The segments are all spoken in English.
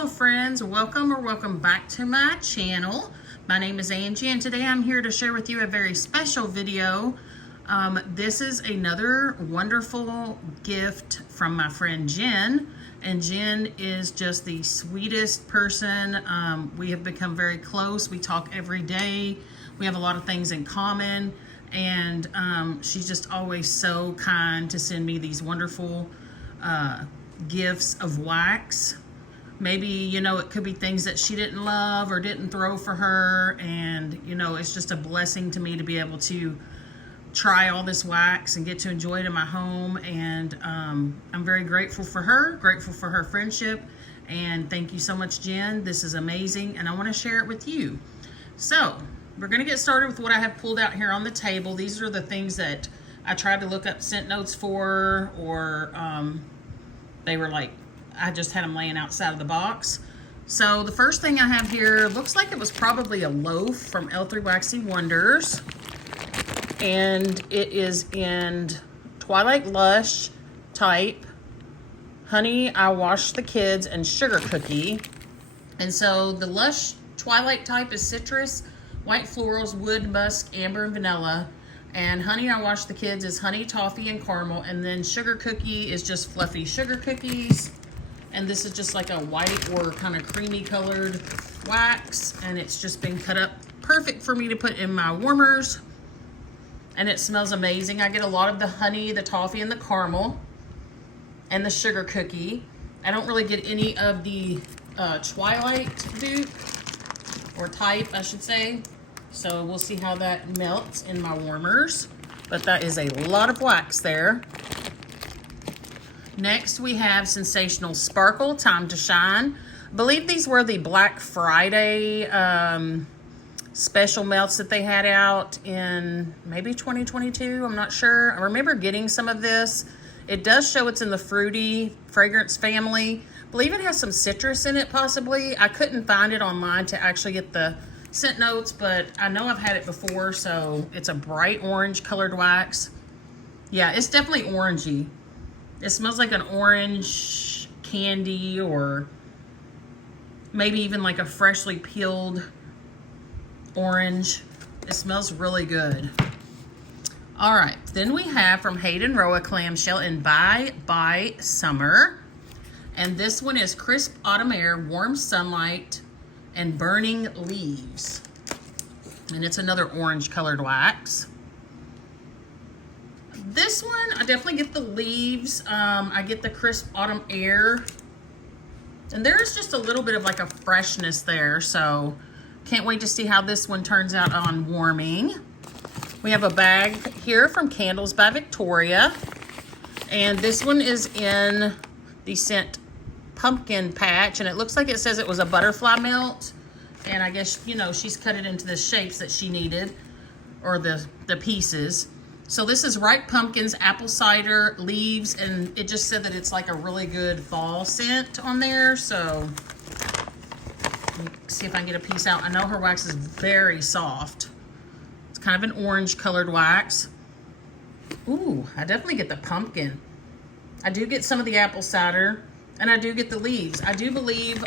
Hello friends, welcome back to my channel. My name is Angie and today I'm here to share with you a very special video. This is another wonderful gift from my friend Jen, and Jen is just the sweetest person. We have become very close. We talk every day. We have a lot of things in common, and she's just always so kind to send me these wonderful gifts of wax. Maybe, you know, it could be things that she didn't love or didn't throw for her. And, you know, it's just a blessing to me to be able to try all this wax and get to enjoy it in my home. And I'm very grateful for her friendship. And thank you so much, Jen. This is amazing. And I want to share it with you. So we're going to get started with what I have pulled out here on the table. These are the things that I tried to look up scent notes for, or they were like, I just had them laying outside of the box. So the first thing I have here looks like it was probably a loaf from L3 Waxy Wonders. And it is in Twilight Lush type, Honey I Washed the Kids, and Sugar Cookie. And so the Lush Twilight type is citrus, white florals, wood, musk, amber, and vanilla. And Honey I Washed the Kids is honey, toffee, and caramel. And then Sugar Cookie is just fluffy sugar cookies. And this is just like a white or kind of creamy colored wax. And it's just been cut up perfect for me to put in my warmers. And it smells amazing. I get a lot of the honey, the toffee, and the caramel. And the sugar cookie. I don't really get any of the Twilight dupe. Or type, I should say. So we'll see how that melts in my warmers. But that is a lot of wax there. Next, we have Sensational Sparkle, Time to Shine. I believe these were the Black Friday special melts that they had out in maybe 2022. I'm not sure. I remember getting some of this. It does show it's in the fruity fragrance family. I believe it has some citrus in it, possibly. I couldn't find it online to actually get the scent notes, but I know I've had it before, so it's a bright orange colored wax. Yeah, it's definitely orangey. It smells like an orange candy, or maybe even like a freshly peeled orange. It smells really good. All right, then we have from Hayden Roa Clamshell in Bye Bye Summer. And this one is Crisp Autumn Air, Warm Sunlight, and Burning Leaves. And it's another orange colored wax. This one, I definitely get the leaves. I get the Crisp Autumn Air. And there's just a little bit of like a freshness there. So can't wait to see how this one turns out on warming. We have a bag here from Candles by Victoria. And this one is in the scent Pumpkin Patch. And it looks like it says it was a butterfly melt. And I guess, you know, she's cut it into the shapes that she needed. Or the pieces. So this is ripe pumpkins, apple cider, leaves, and it just said that it's like a really good fall scent on there. So let me see if I can get a piece out. I know her wax is very soft. It's kind of an orange colored wax. Ooh, I definitely get the pumpkin. I do get some of the apple cider, and I do get the leaves. I do believe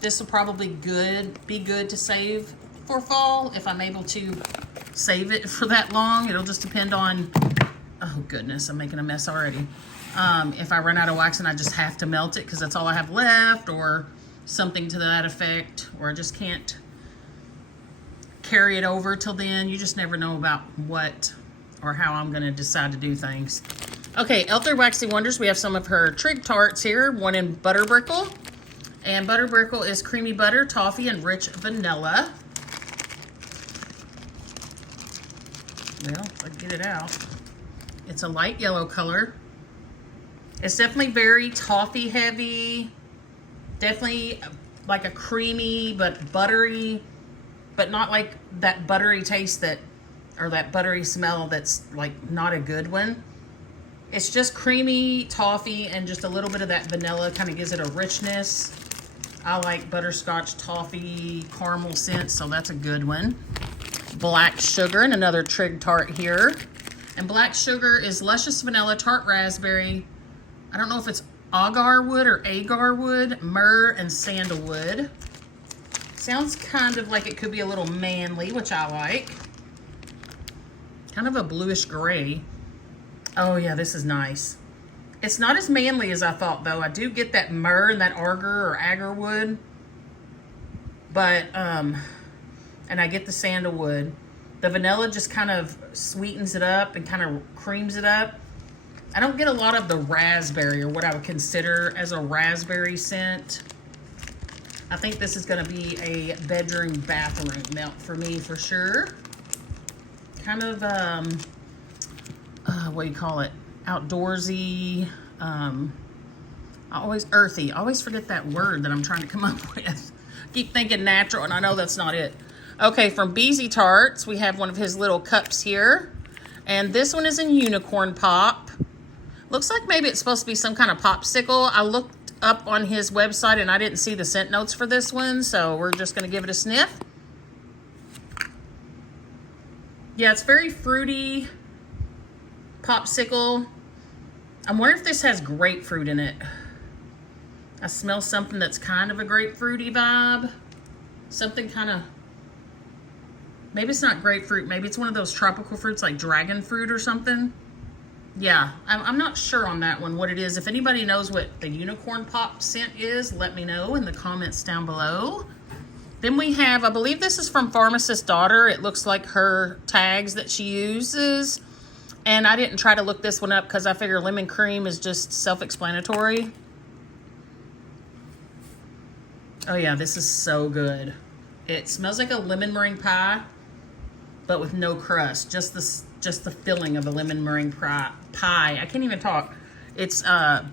this will probably be good to save for fall if I'm able to save it for that long. It'll just depend on, oh goodness, I'm making a mess already. If I run out of wax and I just have to melt it because that's all I have left, or something to that effect, or I just can't carry it over till then. You just never know about what or how I'm going to decide to do things. Okay, L3 Waxy Wonders, we have some of her Trig Tarts here, one in Butterbrickle. And Butterbrickle is creamy butter, toffee, and rich vanilla. Well, if I can get it out. It's a light yellow color. It's definitely very toffee heavy. Definitely like a creamy but buttery, but not like that buttery taste that, or that buttery smell that's like not a good one. It's just creamy toffee and just a little bit of that vanilla kind of gives it a richness. I like butterscotch toffee caramel scent, so that's a good one. Black Sugar, and another Trig Tart here. And Black Sugar is luscious vanilla, tart raspberry. I don't know if it's agar wood or agar wood, myrrh, and sandalwood. Sounds kind of like it could be a little manly, which I like. Kind of a bluish gray. Oh yeah, this is nice. It's not as manly as I thought though. I do get that myrrh and that agar wood. But, and I get the sandalwood. The vanilla just kind of sweetens it up and kind of creams it up. I don't get a lot of the raspberry, or what I would consider as a raspberry scent. I think this is going to be a bedroom bathroom melt for me for sure. Kind of, what do you call it? Outdoorsy, earthy. I always forget that word that I'm trying to come up with. Keep thinking natural, and I know that's not it. Okay, from BZ Tarts, we have one of his little cups here. And this one is in Unicorn Pop. Looks like maybe it's supposed to be some kind of popsicle. I looked up on his website, and I didn't see the scent notes for this one, so we're just going to give it a sniff. Yeah, it's very fruity. Popsicle. I'm wondering if this has grapefruit in it. I smell something that's kind of a grapefruity vibe. Something kind of, maybe it's not grapefruit. Maybe it's one of those tropical fruits like dragon fruit or something. Yeah, I'm not sure on that one, what it is. If anybody knows what the Unicorn Pop scent is, let me know in the comments down below. Then we have, I believe this is from Pharmacist Daughter. It looks like her tags that she uses. And I didn't try to look this one up because I figure lemon cream is just self-explanatory. Oh yeah, this is so good. It smells like a lemon meringue pie, but with no crust. Just the filling of a lemon meringue pie. I can't even talk. It's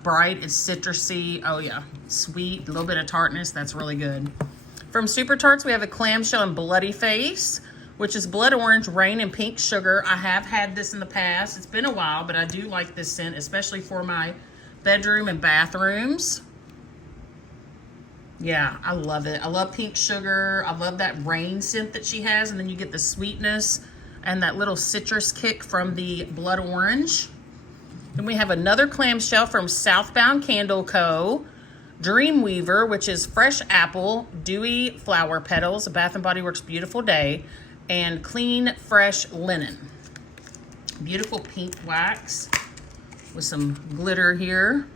bright, it's citrusy. Oh yeah, sweet, a little bit of tartness. That's really good. From Super Tarts, we have a clamshell and bloody face, which is blood orange, rain, and pink sugar. I have had this in the past. It's been a while, but I do like this scent, especially for my bedroom and bathrooms. Yeah, I love it. I love pink sugar. I love that rain scent that she has, and then you get the sweetness and that little citrus kick from the blood orange. Then we have another clamshell from Southbound Candle Co. Dreamweaver, which is fresh apple, dewy flower petals, a Bath & Body Works Beautiful Day, and clean, fresh linen. Beautiful pink wax with some glitter here.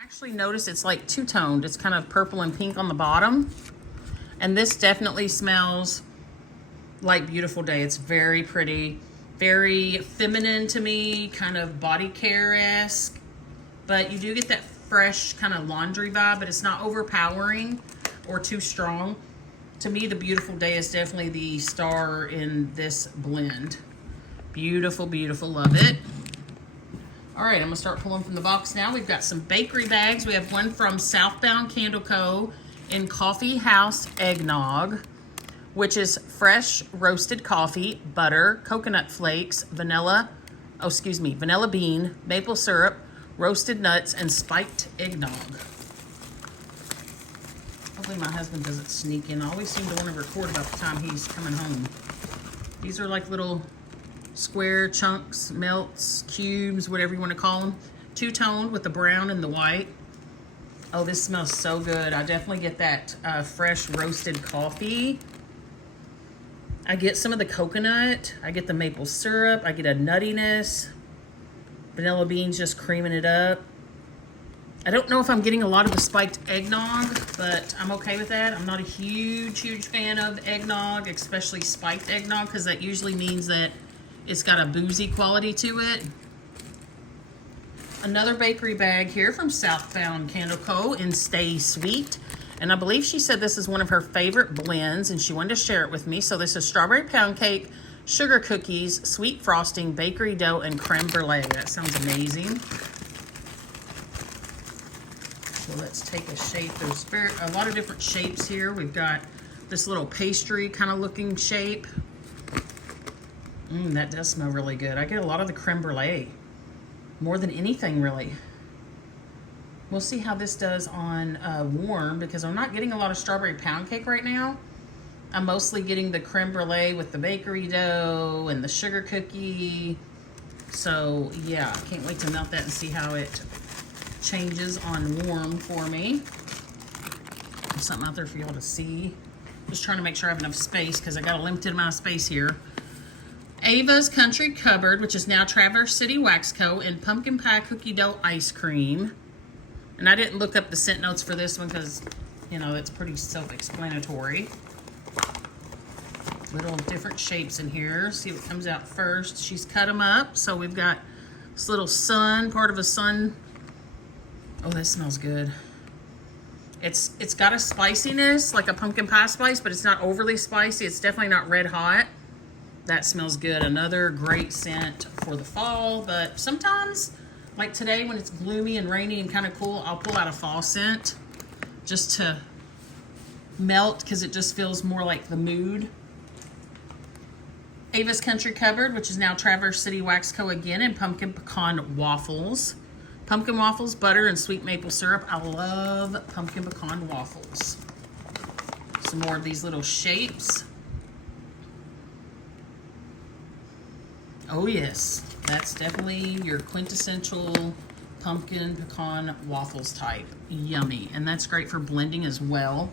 Actually notice it's like two-toned. It's kind of purple and pink on the bottom. And this definitely smells like Beautiful Day. It's very pretty, very feminine to me, kind of body care-esque. But you do get that fresh kind of laundry vibe, but it's not overpowering or too strong. To me, the Beautiful Day is definitely the star in this blend. Beautiful, beautiful, love it. All right, I'm gonna start pulling from the box now. We've got some bakery bags. We have one from Southbound Candle Co. in Coffee House Eggnog, which is fresh roasted coffee, butter, coconut flakes, vanilla bean, maple syrup, roasted nuts, and spiked eggnog. Hopefully my husband doesn't sneak in. I always seem to want to record about the time he's coming home. These are like little square chunks, melts, cubes, whatever you want to call them. Two-toned with the brown and the white. Oh, this smells so good. I definitely get that fresh roasted coffee. I get some of the coconut. I get the maple syrup. I get a nuttiness. Vanilla beans just creaming it up. I don't know if I'm getting a lot of the spiked eggnog, but I'm okay with that. I'm not a huge fan of eggnog, especially spiked eggnog, because that usually means that it's got a boozy quality to it. Another bakery bag here from Southbound Candle Co. in Stay Sweet. And I believe she said this is one of her favorite blends, and she wanted to share it with me. So this is strawberry pound cake, sugar cookies, sweet frosting, bakery dough, and creme brulee. That sounds amazing. So let's take a shape. There's a lot of different shapes here. We've got this little pastry kind of looking shape. That does smell really good. I get a lot of the creme brulee, more than anything really. We'll see how this does on warm, because I'm not getting a lot of strawberry pound cake right now. I'm mostly getting the creme brulee with the bakery dough and the sugar cookie. So yeah, I can't wait to melt that and see how it changes on warm for me. There's something out there for y'all to see. Just trying to make sure I have enough space because I got a limited amount of space here. Ava's Country Cupboard, which is now Traverse City Wax Co. and Pumpkin Pie Cookie Dough Ice Cream. And I didn't look up the scent notes for this one because, you know, it's pretty self-explanatory. Little different shapes in here. See what comes out first. She's cut them up. So we've got this little sun, part of a sun. Oh, that smells good. It's got a spiciness, like a pumpkin pie spice, but it's not overly spicy. It's definitely not red hot. That smells good. Another great scent for the fall, but sometimes, like today when it's gloomy and rainy and kind of cool, I'll pull out a fall scent just to melt because it just feels more like the mood. Ava's Country Cupboard, which is now Traverse City Wax Co. again, and Pumpkin Pecan Waffles. Pumpkin waffles, butter, and sweet maple syrup. I love pumpkin pecan waffles. Some more of these little shapes. Oh yes, that's definitely your quintessential pumpkin pecan waffles type. Yummy, and that's great for blending as well.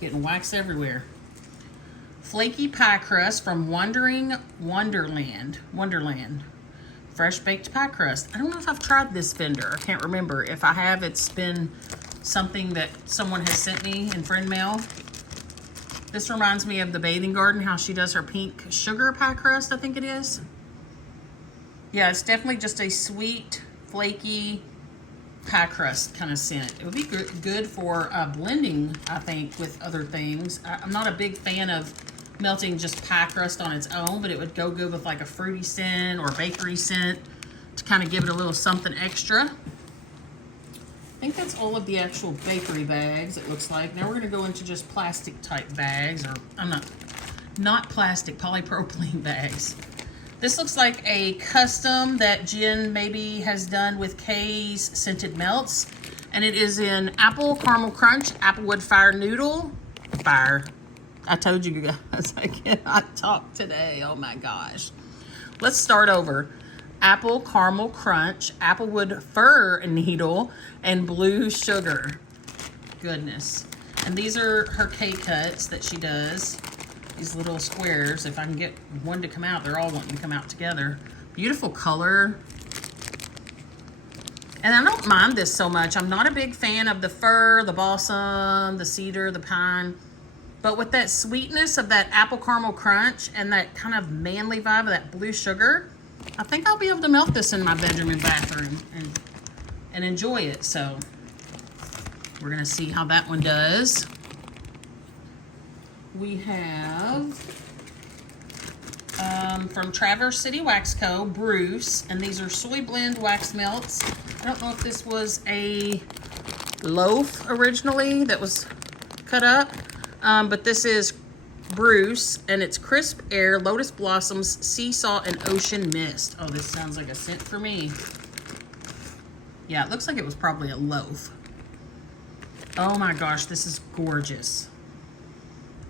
Getting wax everywhere. Flaky pie crust from Wandering Wonderland. Fresh baked pie crust. I don't know if I've tried this vendor. I can't remember. If I have, it's been something that someone has sent me in friend mail. This reminds me of the Bathing Garden, how she does her pink sugar pie crust, I think it is. Yeah, it's definitely just a sweet, flaky pie crust kind of scent. It would be good for blending, I think, with other things. I'm not a big fan of melting just pie crust on its own, but it would go good with like a fruity scent or bakery scent to kind of give it a little something extra. I think that's all of the actual bakery bags, it looks like. Now we're going to go into just plastic type bags, or I'm not plastic, polypropylene bags. This looks like a custom that Jen maybe has done with Kay's Scented Melts. And it is in Apple Caramel Crunch, Applewood Fire Noodle. I told you guys I cannot talk today. Oh my gosh. Let's start over. Apple Caramel Crunch, Applewood Fir Needle, and Blue Sugar. Goodness. And these are her K-cuts that she does. These little squares. If I can get one to come out, they're all wanting to come out together. Beautiful color. And I don't mind this so much. I'm not a big fan of the fir, the balsam, the cedar, the pine. But with that sweetness of that apple caramel crunch and that kind of manly vibe of that blue sugar, I think I'll be able to melt this in my bedroom and bathroom and enjoy it. So we're going to see how that one does. We have from Traverse City Wax Co., Bruce, and these are soy blend wax melts. I don't know if this was a loaf originally that was cut up, but this is Bruce, and it's Crisp Air, Lotus Blossoms, Sea Salt, and Ocean Mist. Oh, this sounds like a scent for me. Yeah, it looks like it was probably a loaf. Oh my gosh, this is gorgeous.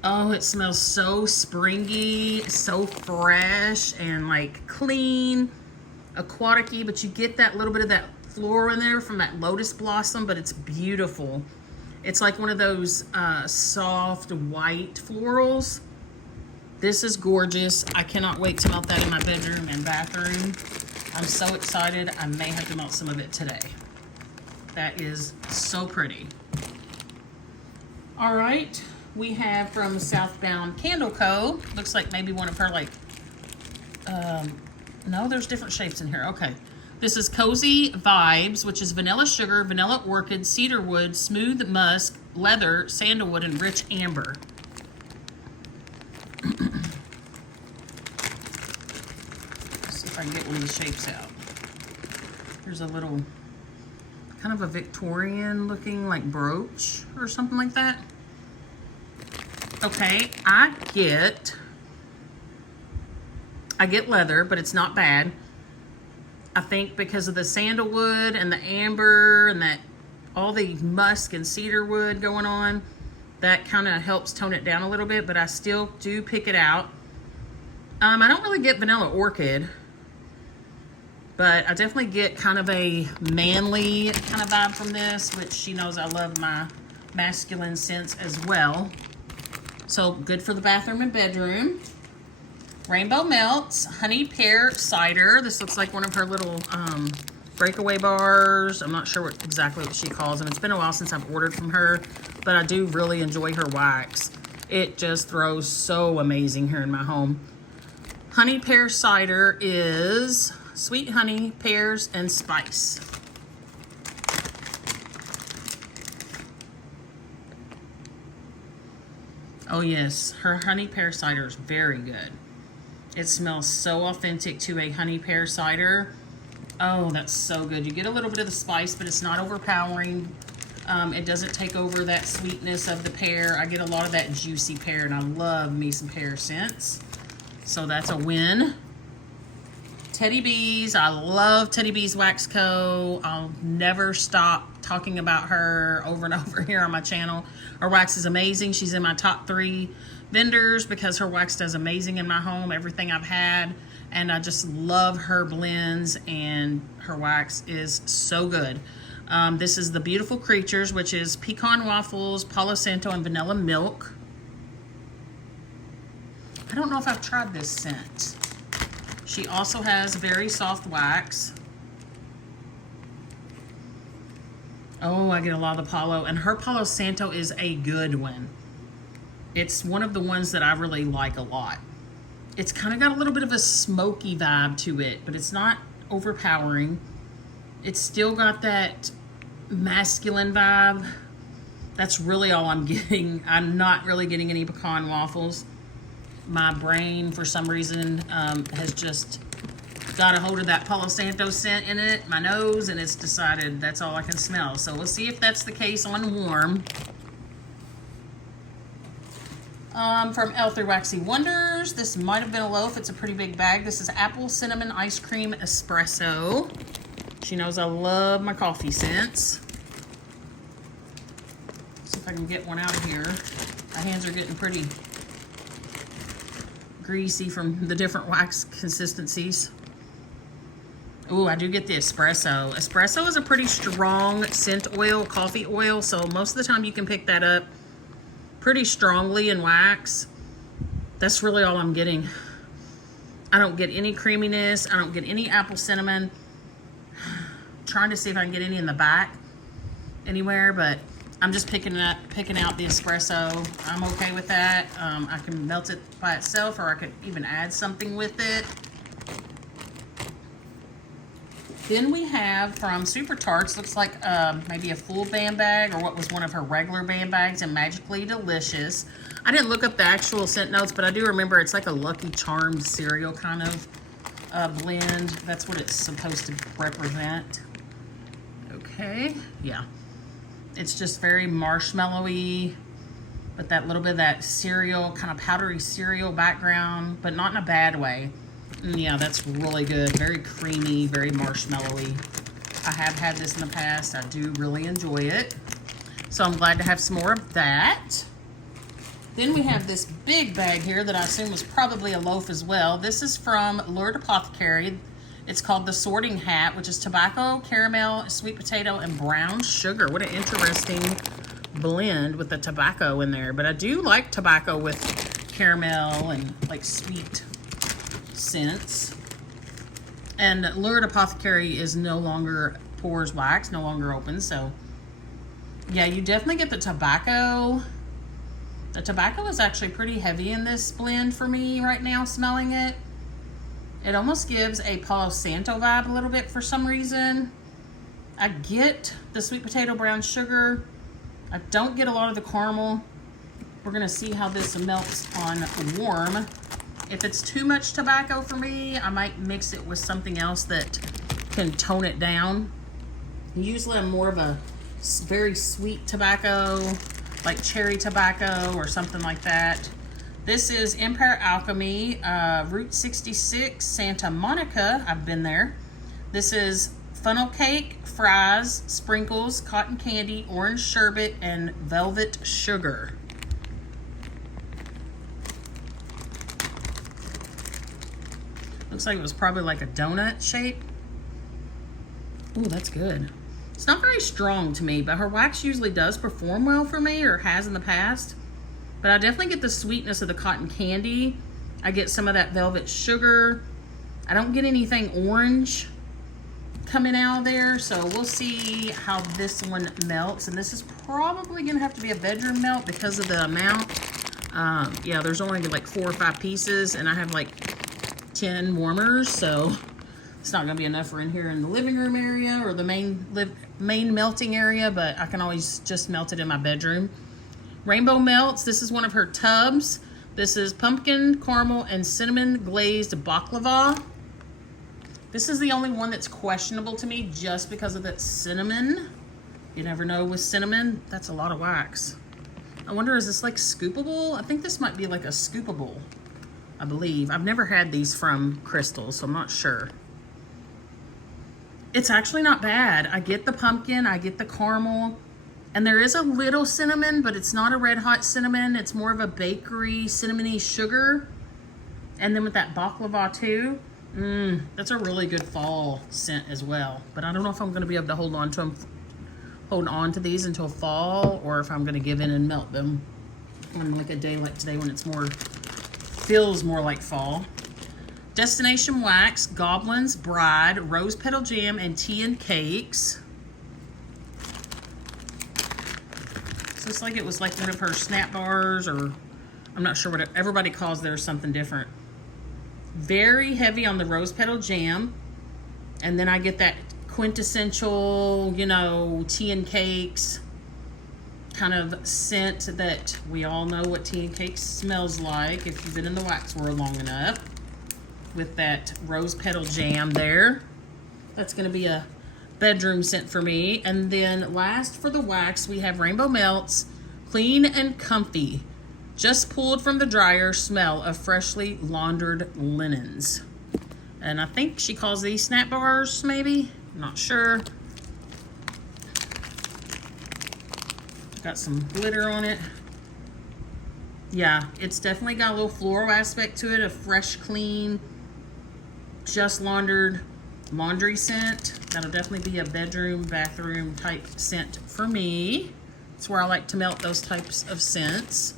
Oh, it smells so springy, so fresh, and like clean, aquatic-y, but you get that little bit of that floral in there from that lotus blossom, but it's beautiful. It's like one of those soft white florals. This is gorgeous. I cannot wait to melt that in my bedroom and bathroom. I'm so excited. I may have to melt some of it today. That is so pretty. All right. We have from Southbound Candle Co. Looks like maybe one of her like, no, there's different shapes in here. Okay. This is Cozy Vibes, which is vanilla sugar, vanilla orchid, cedarwood, smooth musk, leather, sandalwood, and rich amber. Let's see if I can get one of these shapes out. There's a little, kind of a Victorian looking like brooch or something like that. Okay, I get leather, but it's not bad. I think because of the sandalwood and the amber and that all the musk and cedar wood going on, that kind of helps tone it down a little bit, but I still do pick it out. I don't really get vanilla orchid. But I definitely get kind of a manly kind of vibe from this, which she knows I love my masculine scents as well. So good for the bathroom and bedroom. Rainbow Melts Honey Pear Cider. This looks like one of her little breakaway bars. I'm not sure exactly what she calls them. It's been a while since I've ordered from her, but I do really enjoy her wax. It just throws so amazing here in my home. Honey Pear Cider is sweet honey, pears, and spice. Oh yes, her honey pear cider is very good. It smells so authentic to a honey pear cider. Oh, that's so good. You get a little bit of the spice, but it's not overpowering. It doesn't take over that sweetness of the pear. I get a lot of that juicy pear, and I love me some pear scents. So that's a win. Teddy Bees. I love Teddy Bees Wax Co. I'll never stop talking about her over and over here on my channel. Her wax is amazing. She's in my top 3 vendors because her wax does amazing in my home, everything I've had. And I just love her blends, and her wax is so good. This is the Beautiful Creatures, which is pecan waffles, Palo Santo, and vanilla milk. I don't know if I've tried this scent. She also has very soft wax. Oh, I get a lot of the Palo, and her Palo Santo is a good one. It's one of the ones that I really like a lot. It's kind of got a little bit of a smoky vibe to it, but it's not overpowering. It's still got that masculine vibe. That's really all I'm getting. I'm not really getting any pecan waffles. My brain, for some reason, has just got a hold of that Palo Santo scent in it, my nose, and it's decided that's all I can smell. So we'll see if that's the case on warm. From L3 Waxy Wonders, this might have been a loaf. It's a pretty big bag. This is Apple Cinnamon Ice Cream Espresso. She knows I love my coffee scents. See if I can get one out of here. My hands are getting pretty greasy from the different wax consistencies. Ooh, I do get the espresso. Espresso is a pretty strong scent oil, coffee oil, so most of the time you can pick that up pretty strongly in wax. That's really all I'm getting. I don't get any creaminess. I don't get any apple cinnamon. Trying to see if I can get any in the back anywhere, but I'm just picking out the espresso. I'm okay with that. I can melt it by itself, or I could even add something with it. Then we have from Super Tarts, looks like maybe a full band bag, or what was one of her regular band bags, and Magically Delicious. I didn't look up the actual scent notes, but I do remember it's like a Lucky Charms cereal kind of blend. That's what it's supposed to represent. Okay, yeah. It's just very marshmallowy, but that little bit of that cereal, kind of powdery cereal background, but not in a bad way. And yeah, that's really good. Very creamy, very marshmallowy. I have had this in the past. I do really enjoy it. So I'm glad to have some more of that. Then we have this big bag here that I assume was probably a loaf as well. This is from Lured Apothecary. It's called the Sorting Hat, which is tobacco, caramel, sweet potato, and brown sugar. What an interesting blend with the tobacco in there. But I do like tobacco with caramel and like sweet scents. And Lured Apothecary is no longer pours wax, no longer open. So yeah, you definitely get the tobacco. The tobacco is actually pretty heavy in this blend for me right now, smelling it. It almost gives a Palo Santo vibe a little bit for some reason. I get the sweet potato brown sugar. I don't get a lot of the caramel. We're gonna see how this melts on warm. If it's too much tobacco for me, I might mix it with something else that can tone it down. Usually I'm more of a very sweet tobacco, like cherry tobacco or something like that. This is Empire Alchemy, Route 66, Santa Monica. I've been there. This is funnel cake, fries, sprinkles, cotton candy, orange sherbet, and velvet sugar. Looks like it was probably like a donut shape. Ooh, that's good. It's not very strong to me, but her wax usually does perform well for me, or has in the past. But I definitely get the sweetness of the cotton candy. I get some of that velvet sugar. I don't get anything orange coming out of there, so we'll see how this one melts. And this is probably gonna have to be a bedroom melt because of the amount. Yeah, there's only like 4 or 5 pieces, and I have like 10 warmers, so it's not gonna be enough for in here in the living room area or the main melting area, but I can always just melt it in my bedroom. Rainbow Melts, this is one of her tubs. This is pumpkin, caramel, and cinnamon glazed baklava. This is the only one that's questionable to me just because of that cinnamon. You never know with cinnamon, that's a lot of wax. I wonder, is this like scoopable? I think this might be like a scoopable, I believe. I've never had these from Crystal, so I'm not sure. It's actually not bad. I get the pumpkin, I get the caramel, and there is a little cinnamon, but it's not a red hot cinnamon. It's more of a bakery cinnamony sugar. And then with that baklava too, that's a really good fall scent as well. But I don't know if I'm gonna be able to hold on to these until fall, or if I'm gonna give in and melt them on like a day like today when it's feels more like fall. Destination Wax, Goblin's Bride, Rose Petal Jam, and Tea and Cakes. So it's like it was like one of her snap bars, or I'm not sure what everybody calls theirs, something different. Very heavy on the Rose Petal Jam. And then I get that quintessential, you know, Tea and Cakes kind of scent that we all know what Tea and Cakes smells like if you've been in the wax world long enough. With that Rose Petal Jam there. That's going to be a bedroom scent for me. And then last for the wax, we have Rainbow Melts, Clean and Comfy. Just pulled from the dryer, smell of freshly laundered linens. And I think she calls these snap bars, maybe? I'm not sure. Got some glitter on it. Yeah, it's definitely got a little floral aspect to it, a fresh, clean, just laundered laundry scent. That'll definitely be a bedroom, bathroom type scent for me. It's where I like to melt those types of scents.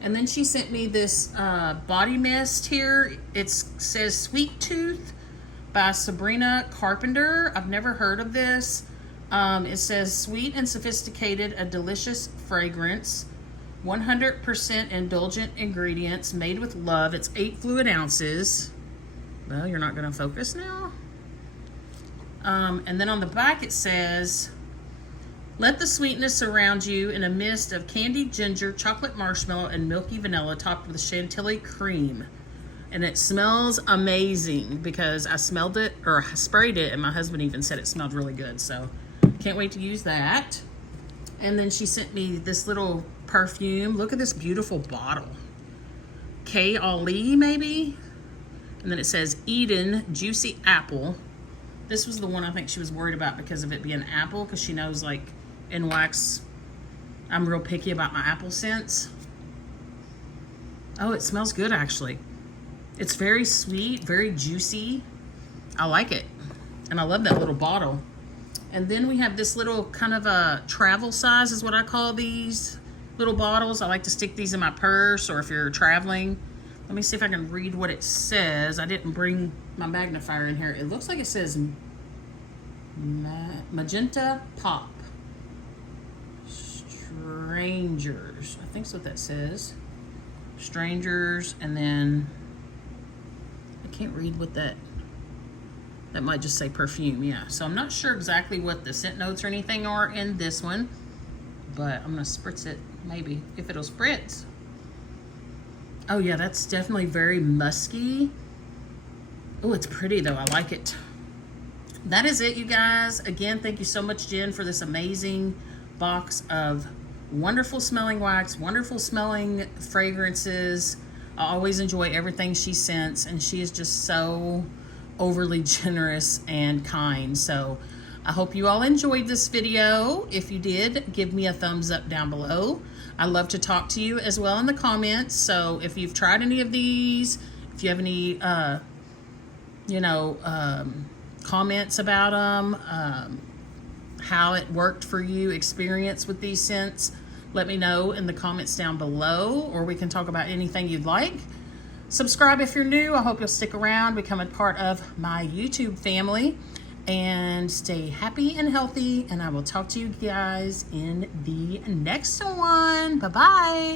And then she sent me this body mist here. It says Sweet Tooth by Sabrina Carpenter. I've never heard of this. It says sweet and sophisticated, a delicious fragrance. 100% indulgent ingredients made with love. It's 8 fluid ounces. Well, you're not gonna focus now. And then on the back it says, let the sweetness surround you in a mist of candied ginger, chocolate marshmallow, and milky vanilla topped with chantilly cream. And it smells amazing because I smelled it, or I sprayed it, and my husband even said it smelled really good. So can't wait to use that. And then she sent me this little perfume. Look at this beautiful bottle. K. Ali, maybe? And then it says Eden Juicy Apple. This was the one I think she was worried about because of it being apple, because she knows, like, in wax, I'm real picky about my apple scents. Oh, it smells good, actually. It's very sweet, very juicy. I like it. And I love that little bottle. And then we have this little kind of a travel size is what I call these little bottles. I like to stick these in my purse, or if you're traveling. Let me see if I can read what it says. I didn't bring my magnifier in here. It looks like it says Magenta Pop. Strangers. I think that's what that says. Strangers, and then I can't read what that might just say perfume, yeah. So I'm not sure exactly what the scent notes or anything are in this one, but I'm gonna spritz it, maybe, if it'll spritz. Oh yeah, that's definitely very musky. Oh, it's pretty though, I like it. That is it, you guys. Again, thank you so much, Jen, for this amazing box of wonderful smelling wax, wonderful smelling fragrances. I always enjoy everything she sends, and she is just so overly generous and kind. So I hope you all enjoyed this video. If you did, give me a thumbs up down below. I love to talk to you as well in the comments. So if you've tried any of these, if you have any comments about them, how it worked for you, experience with these scents. Let me know in the comments down below, or we can talk about anything you'd like. Subscribe if you're new. I hope you'll stick around, become a part of my YouTube family, and stay happy and healthy. And I will talk to you guys in the next one. Bye-bye.